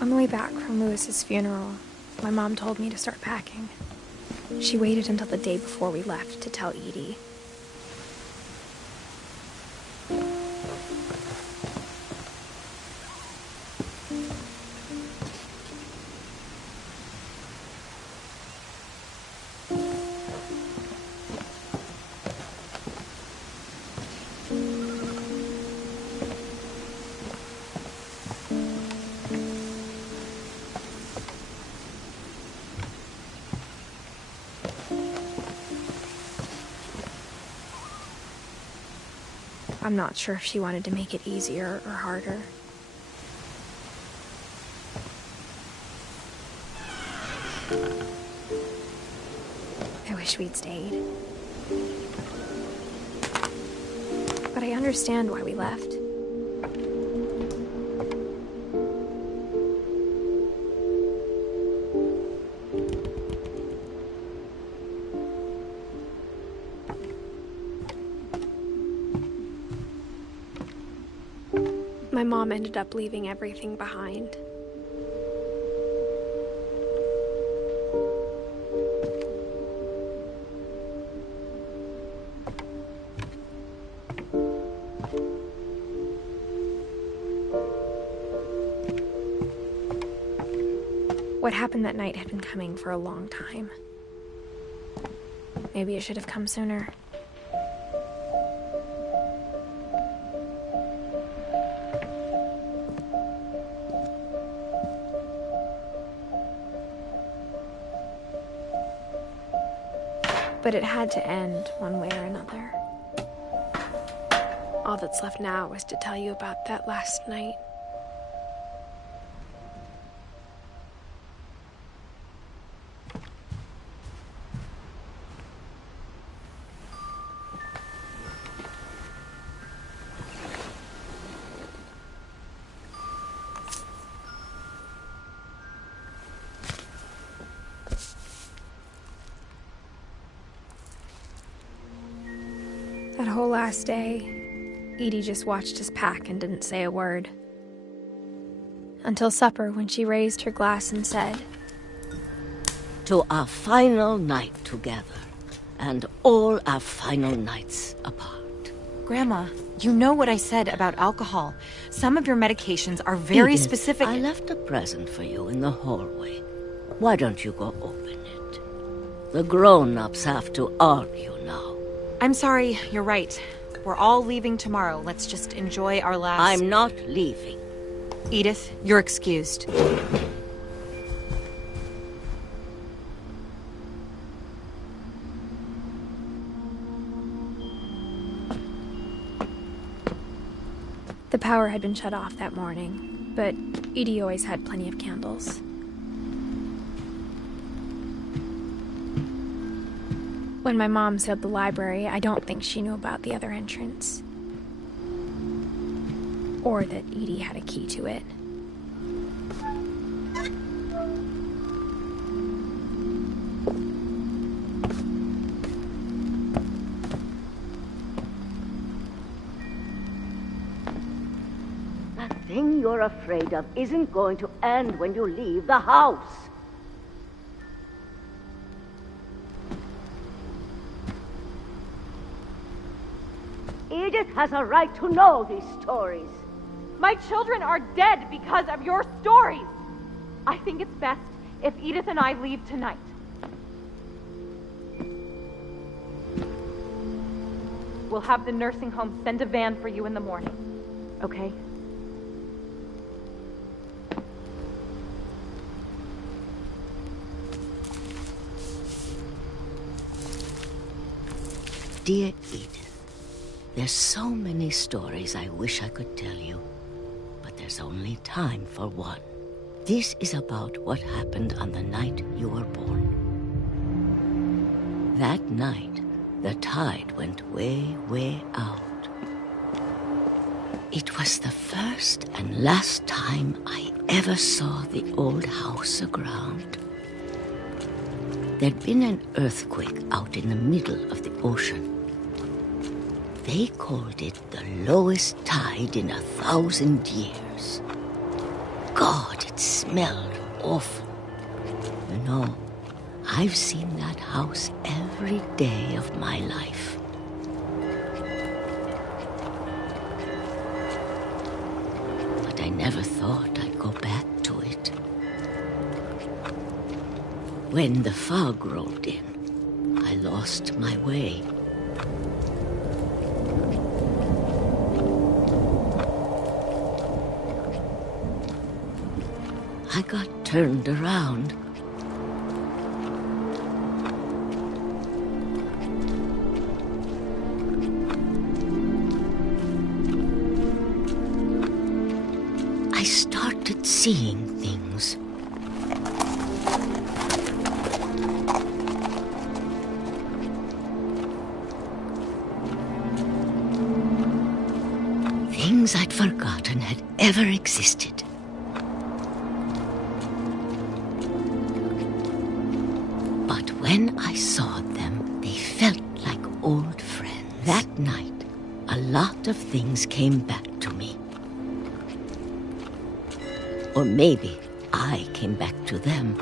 On the way back from Lewis's funeral, my mom told me to start packing. She waited until the day before we left to tell Edie. I'm not sure if she wanted to make it easier or harder. I wish we'd stayed. But I understand why we left. My mom ended up leaving everything behind. What happened that night had been coming for a long time. Maybe it should have come sooner. But it had to end one way or another. All that's left now is to tell you about that last night. That whole last day, Edie just watched us pack and didn't say a word. Until supper, when she raised her glass and said, "To our final night together, and all our final nights apart." Grandma, you know what I said about alcohol. Some of your medications are very Edith, specific. I left a present for you in the hallway. Why don't you go open it? The grown-ups have to argue now. I'm sorry, you're right. We're all leaving tomorrow. Let's just enjoy our last... I'm not leaving. Edith, you're excused. The power had been shut off that morning, but Edie always had plenty of candles. When my mom sealed the library, I don't think she knew about the other entrance. Or that Edie had a key to it. That thing you're afraid of isn't going to end when you leave the house. Edith has a right to know these stories. My children are dead because of your stories. I think it's best if Edith and I leave tonight. We'll have the nursing home send a van for you in the morning, okay? Dear Edith, there's so many stories I wish I could tell you, but there's only time for one. This is about what happened on the night you were born. That night, the tide went way, way out. It was the first and last time I ever saw the old house aground. There'd been an earthquake out in the middle of the ocean. They called it the lowest tide in 1,000 years. God, it smelled awful. You know, I've seen that house every day of my life. But I never thought I'd go back to it. When the fog rolled in, I lost my way. I got turned around. I started seeing things. Things I'd forgotten had ever existed. But when I saw them, they felt like old friends. That night, a lot of things came back to me. Or maybe I came back to them.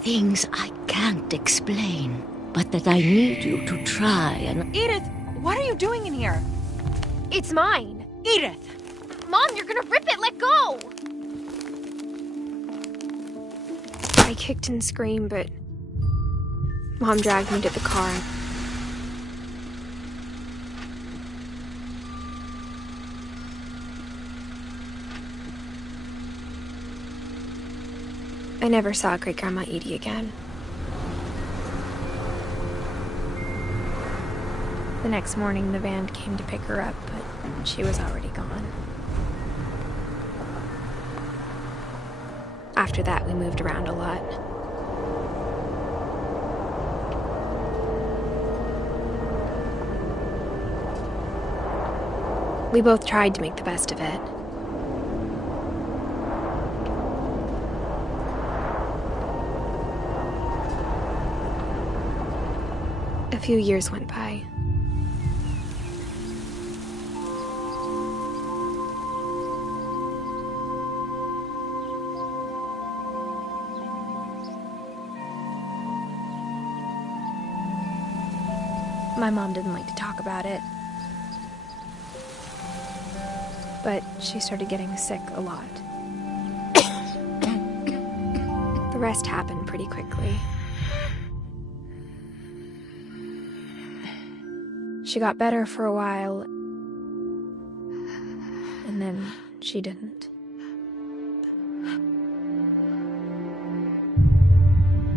Things I can't explain, but that I need you to try and... Edith, what are you doing in here? It's mine. Edith! Mom, you're gonna rip it! Let go! I kicked and screamed, but Mom dragged me to the car. I never saw Great-Grandma Edie again. The next morning, the van came to pick her up, but she was already gone. After that, we moved around a lot. We both tried to make the best of it. A few years went by. My mom didn't like to talk about it. But she started getting sick a lot. The rest happened pretty quickly. She got better for a while, and then she didn't.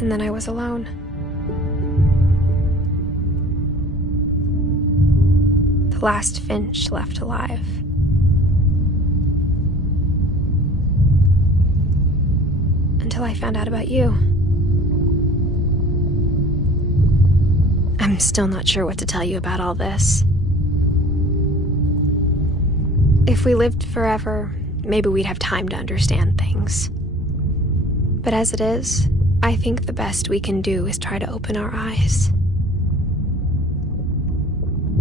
And then I was alone. The last Finch left alive. Until I found out about you. I'm still not sure what to tell you about all this. If we lived forever, maybe we'd have time to understand things. But as it is, I think the best we can do is try to open our eyes.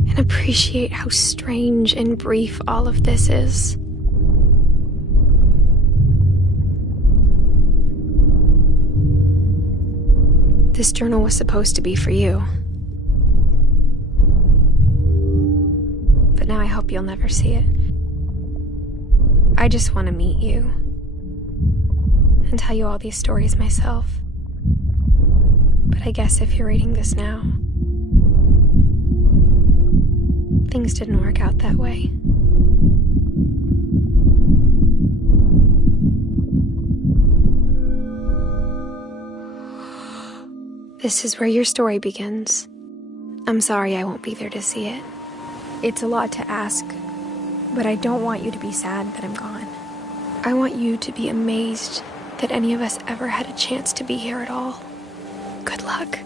And appreciate how strange and brief all of this is. This journal was supposed to be for you. But now I hope you'll never see it. I just want to meet you and tell you all these stories myself. But I guess if you're reading this now, things didn't work out that way. This is where your story begins. I'm sorry I won't be there to see it. It's a lot to ask, but I don't want you to be sad that I'm gone. I want you to be amazed that any of us ever had a chance to be here at all. Good luck.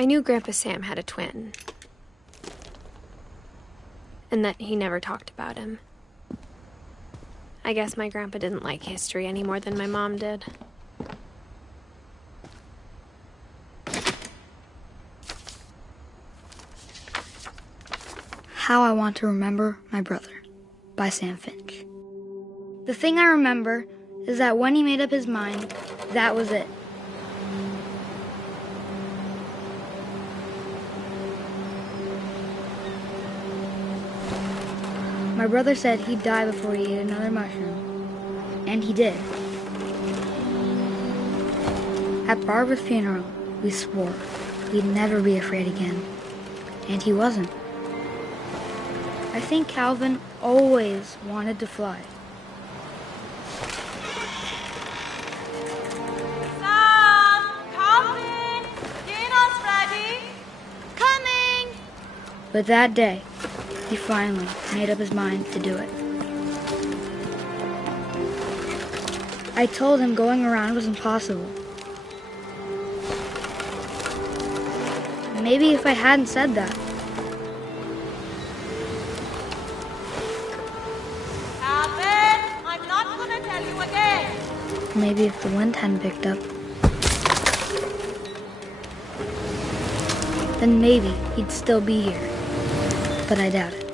I knew Grandpa Sam had a twin, and that he never talked about him. I guess my grandpa didn't like history any more than my mom did. How I Want to Remember My Brother by Sam Finch. The thing I remember is that when he made up his mind, that was it. My brother said he'd die before he ate another mushroom. And he did. At Barbara's funeral, we swore we'd never be afraid again. And he wasn't. I think Calvin always wanted to fly. Sam! Calvin! Dinner's ready! Coming! But that day, he finally made up his mind to do it. I told him going around was impossible. Maybe if I hadn't said that. Calvin! I'm not gonna tell you again! Maybe if the wind hadn't picked up. Then maybe he'd still be here. But I doubt it.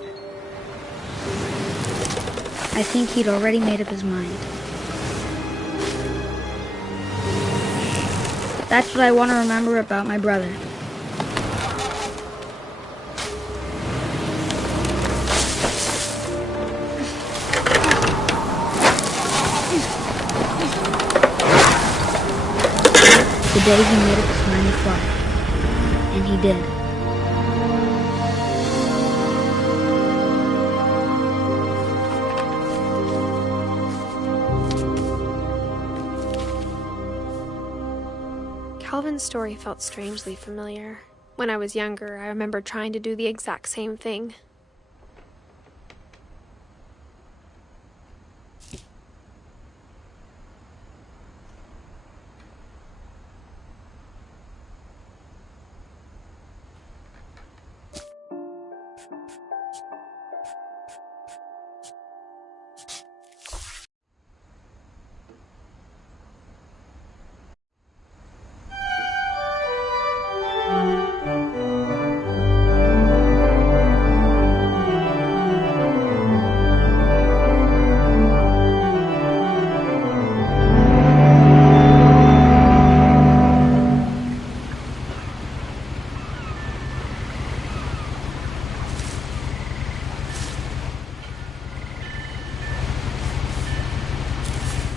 I think he'd already made up his mind. That's what I want to remember about my brother. The day he made up his mind to fly. And he did. Calvin's story felt strangely familiar. When I was younger, I remember trying to do the exact same thing.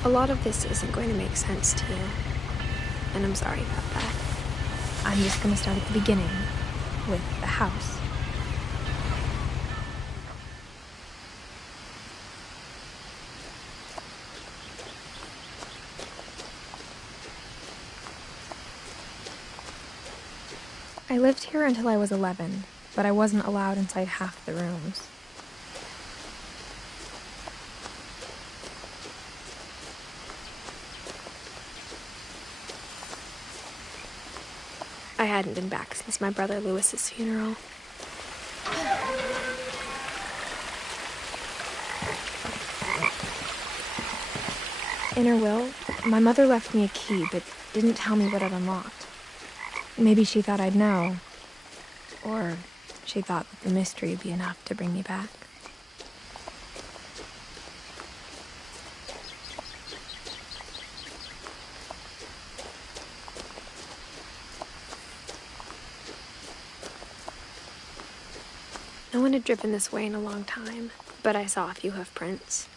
A lot of this isn't going to make sense to you, and I'm sorry about that. I'm just going to start at the beginning, with the house. I lived here until I was 11, but I wasn't allowed inside half the rooms. I hadn't been back since my brother Lewis's funeral. In her will, my mother left me a key, but didn't tell me what it unlocked. Maybe she thought I'd know. Or she thought that the mystery would be enough to bring me back. No one had driven this way in a long time, but I saw a few hoof prints.